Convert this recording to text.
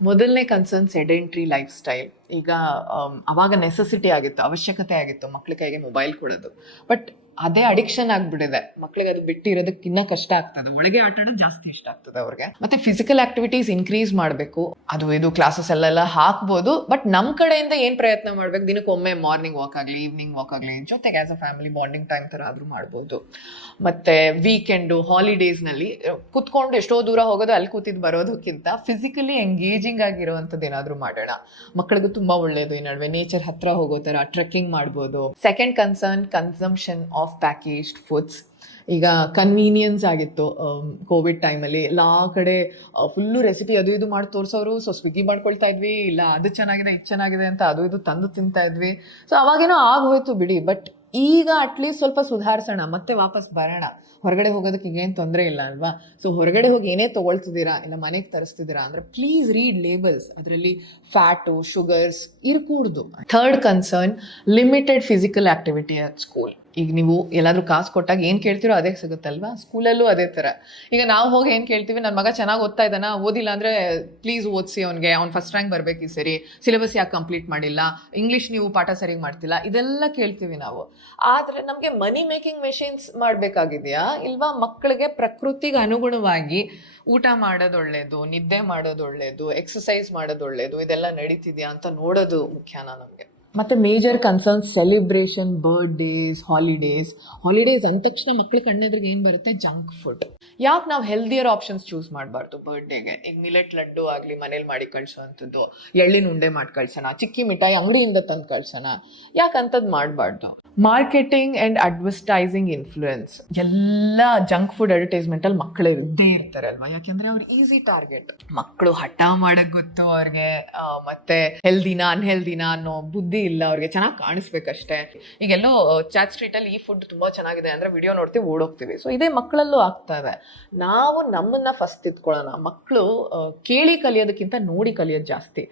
ಮೊದಲನೇ concern sedentary life style ಈಗ ಅವಾಗ ನೆಸೆಸಿಟಿ ಆಗಿತ್ತು, ಅವಶ್ಯಕತೆ ಆಗಿತ್ತು ಮಕ್ಕಳ ಕೈಗೆ ಮೊಬೈಲ್ ಕೊಡೋದು. ಬಟ್ ಅದೇ ಅಡಿಕ್ಷನ್ ಆಗ್ಬಿಟ್ಟಿದೆ. ಮಕ್ಳಿಗೆ ಅದು ಬಿಟ್ಟಿರೋದಕ್ಕೆ ಇನ್ನ ಕಷ್ಟ ಆಗ್ತದೆ. ಒಳಗೆ ಆಟ ಜಾಸ್ತಿ ಇಷ್ಟ ಆಗ್ತದೆ ಅವ್ರಿಗೆ. ಮತ್ತೆ ಫಿಸಿಕಲ್ ಆಕ್ಟಿವಿಟೀಸ್ ಇನ್ಕ್ರೀಸ್ ಮಾಡಬೇಕು. ಅದು ಇದು ಕ್ಲಾಸಸ್ ಅಲ್ಲೆಲ್ಲ ಹಾಕ್ಬೋದು. ಬಟ್ ನಮ್ ಕಡೆಯಿಂದ ಏನ್ ಪ್ರಯತ್ನ ಮಾಡ್ಬೇಕು? ದಿನಕ್ಕೆ ಒಮ್ಮೆ ಮಾರ್ನಿಂಗ್ ವಾಕ್ ಆಗಲಿ ಈವ್ನಿಂಗ್ ವಾಕ್ ಆಗಲಿ, ಜೊತೆಗೆ as a family bonding time ತರ ಆದ್ರೂ ಮಾಡ್ಬೋದು. ಮತ್ತೆ ವೀಕೆಂಡು ಹಾಲಿಡೇಸ್ನಲ್ಲಿ ಕುತ್ಕೊಂಡು ಎಷ್ಟೋ ದೂರ ಹೋಗೋದು, ಅಲ್ಲಿ ಕೂತಿದ್ದು ಬರೋದಕ್ಕಿಂತ ಫಿಸಿಕಲಿ ಎಂಗೇಜಿಂಗ್ ಆಗಿರುವಂಥದ್ದು ಏನಾದರೂ ಮಾಡೋಣ. ಮಕ್ಕಳಿಗೂ ತುಂಬಾ ಒಳ್ಳೇದು ಈ ನಡುವೆ. ನೇಚರ್ ಹತ್ರ ಹೋಗೋ ತರ ಟ್ರೆಕ್ಕಿಂಗ್ ಮಾಡ್ಬೋದು. Second concern consumption of packaged foods ಈಗ ಕನ್ವೀನಿಯನ್ಸ್ ಆಗಿತ್ತು ಕೋವಿಡ್ ಟೈಮಲ್ಲಿ ಎಲ್ಲ ಕಡೆ ಫುಲ್ಲು ರೆಸಿಪಿ ಅದು ಇದು ಮಾಡಿ ತೋರಿಸೋರು ಸೊ ಸ್ವಿಗ್ಗಿ ಮಾಡ್ಕೊಳ್ತಾ ಇದ್ವಿ, ಇಲ್ಲ ಅದು ಚೆನ್ನಾಗಿದೆ, ಇದು ಚೆನ್ನಾಗಿದೆ ಅಂತ ಅದು ಇದು ತಂದು ತಿಂತಾ ಇದ್ವಿ. ಸೊ ಅವಾಗೇನೋ ಆಗೋಯ್ತು ಬಿಡಿ ಬಟ್ ಈಗ ಅಟ್ಲೀಸ್ಟ್ ಸ್ವಲ್ಪ ಸುಧಾರಿಸೋಣ, ಮತ್ತೆ ವಾಪಸ್ ಬರೋಣ. ಹೊರಗಡೆ ಹೋಗೋದಕ್ಕೆ ಈಗೇನು ತೊಂದರೆ ಇಲ್ಲ ಅಲ್ವಾ? ಸೊ ಹೊರಗಡೆ ಹೋಗಿ ಏನೇ ತೊಗೊಳ್ತಿದ್ದೀರಾ, ಇಲ್ಲ ಮನೆಗೆ ತರಿಸ್ತಿದ್ದೀರಾ ಅಂದ್ರೆ ಪ್ಲೀಸ್ ರೀಡ್ ಲೇಬಲ್ಸ್ ಅದರಲ್ಲಿ fat sugars ಇರಕೂಡ್ದು. Third concern limited physical activity at school ಈಗ ನೀವು ಎಲ್ಲಾದರೂ ಕಾಸು ಕೊಟ್ಟಾಗ ಏನು ಕೇಳ್ತಿರೋ ಅದೇ ಸಿಗುತ್ತಲ್ವಾ? ಸ್ಕೂಲಲ್ಲೂ ಅದೇ ಥರ ಈಗ ನಾವು ಹೋಗಿ ಏನು ಕೇಳ್ತೀವಿ? ನನ್ನ ಮಗ ಚೆನ್ನಾಗಿ ಓದ್ತಾ ಇದ್ದಾನ, ಓದಿಲ್ಲ ಅಂದರೆ ಪ್ಲೀಸ್ ಓದಿಸಿ ಅವನಿಗೆ. ಅವ್ನು ಫಸ್ಟ್ ರ್ಯಾಂಕ್ ಬರಬೇಕು ಈ ಸರಿ. ಸಿಲೆಬಸ್ ಯಾಕೆ ಕಂಪ್ಲೀಟ್ ಮಾಡಿಲ್ಲ? ಇಂಗ್ಲೀಷ್ ನೀವು ಪಾಠ ಸರಿಯಾಗಿ ಮಾಡ್ತಿಲ್ಲ? ಇದೆಲ್ಲ ಕೇಳ್ತೀವಿ ನಾವು. ಆದರೆ ನಮಗೆ ಮನಿ ಮೇಕಿಂಗ್ ಮೆಷಿನ್ಸ್ ಮಾಡಬೇಕಾಗಿದೆಯಾ? ಇಲ್ವಾ? ಮಕ್ಕಳಿಗೆ ಪ್ರಕೃತಿಗೆ ಅನುಗುಣವಾಗಿ ಊಟ ಮಾಡೋದು ಒಳ್ಳೆಯದು ನಿದ್ದೆ ಮಾಡೋದು ಒಳ್ಳೆಯದು ಎಕ್ಸಸೈಸ್ ಮಾಡೋದು ಒಳ್ಳೆಯದು ಇದೆಲ್ಲ ನಡೀತಿದೆಯಾ ಅಂತ ನೋಡೋದು ಮುಖ್ಯನಾ ನಮಗೆ. ಮತ್ತೆ major concern celebration birthdays holidays holidays ಅಂದ ತಕ್ಷಣ ಮಕ್ಳ ಕಣ್ಣೆದ್ರಿಗೆ ಏನು ಬರುತ್ತೆ? ಜಂಕ್ ಫುಡ್ ಯಾಕೆ ನಾವು ಹೆಲ್ದಿಯರ್ ಆಪ್ಷನ್ಸ್ ಚೂಸ್ ಮಾಡಬಾರ್ದು? ಬರ್ಡೇಗೆ ಈಗ ಮಿಲೆಟ್ ಲಡ್ಡು ಆಗಲಿ, ಮನೇಲಿ ಮಾಡಿ ಕಳ್ಸೋವಂಥದ್ದು ಎಳ್ಳಿನ ಉಂಡೆ ಮಾಡಿ ಕಳ್ಸೋಣ. ಚಿಕ್ಕಿ ಮಿಠಾಯಿ ಅಂಗಡಿಯಿಂದ ತಂದು ಕಳ್ಸೋಣ. ಯಾಕೆ ಅಂಥದ್ದು ಮಾಡಬಾರ್ದು? ಮಾರ್ಕೆಟಿಂಗ್ ಆ್ಯಂಡ್ ಅಡ್ವರ್ಟೈಸಿಂಗ್ ಇನ್ಫ್ಲೂಯೆನ್ಸ್ ಎಲ್ಲ ಜಂಕ್ ಫುಡ್ ಅಡ್ವರ್ಟೈಸ್ಮೆಂಟಲ್ಲಿ ಮಕ್ಕಳು ಇದ್ದೇ ಇರ್ತಾರೆ ಅಲ್ವಾ? ಯಾಕೆಂದ್ರೆ ಅವ್ರು ಈಸಿ ಟಾರ್ಗೆಟ್ ಮಕ್ಕಳು ಹಠ ಮಾಡಕ್ ಗೊತ್ತು ಅವ್ರಿಗೆ. ಮತ್ತೆ ಹೆಲ್ದಿನ ಅನ್ಹೆಲ್ದಿನ ಅನ್ನೋ ಬುದ್ಧಿ ಇಲ್ಲ ಅವ್ರಿಗೆ ಚೆನ್ನಾಗಿ ಕಾಣಿಸ್ಬೇಕಷ್ಟೇ. ಈಗೆಲ್ಲೋ ಚಾಟ್ ಸ್ಟ್ರೀಟಲ್ಲಿ ಈ ಫುಡ್ ತುಂಬ ಚೆನ್ನಾಗಿದೆ ಅಂದರೆ ವಿಡಿಯೋ ನೋಡ್ತೀವಿ, ಓಡೋಗ್ತೀವಿ. ಸೊ ಇದೇ ಮಕ್ಕಳಲ್ಲೂ ಆಗ್ತಾ ಇದೆ. ನಾವು ನಮ್ಮನ್ನ ಫಸ್ಟ್ ತಿದ್ಕೊಳ್ಳೋಣ ಮಕ್ಕಳು ಕೇಳಿ ಕಲಿಯೋದಕ್ಕಿಂತ ನೋಡಿ ಕಲಿಯೋದು ಜಾಸ್ತಿ.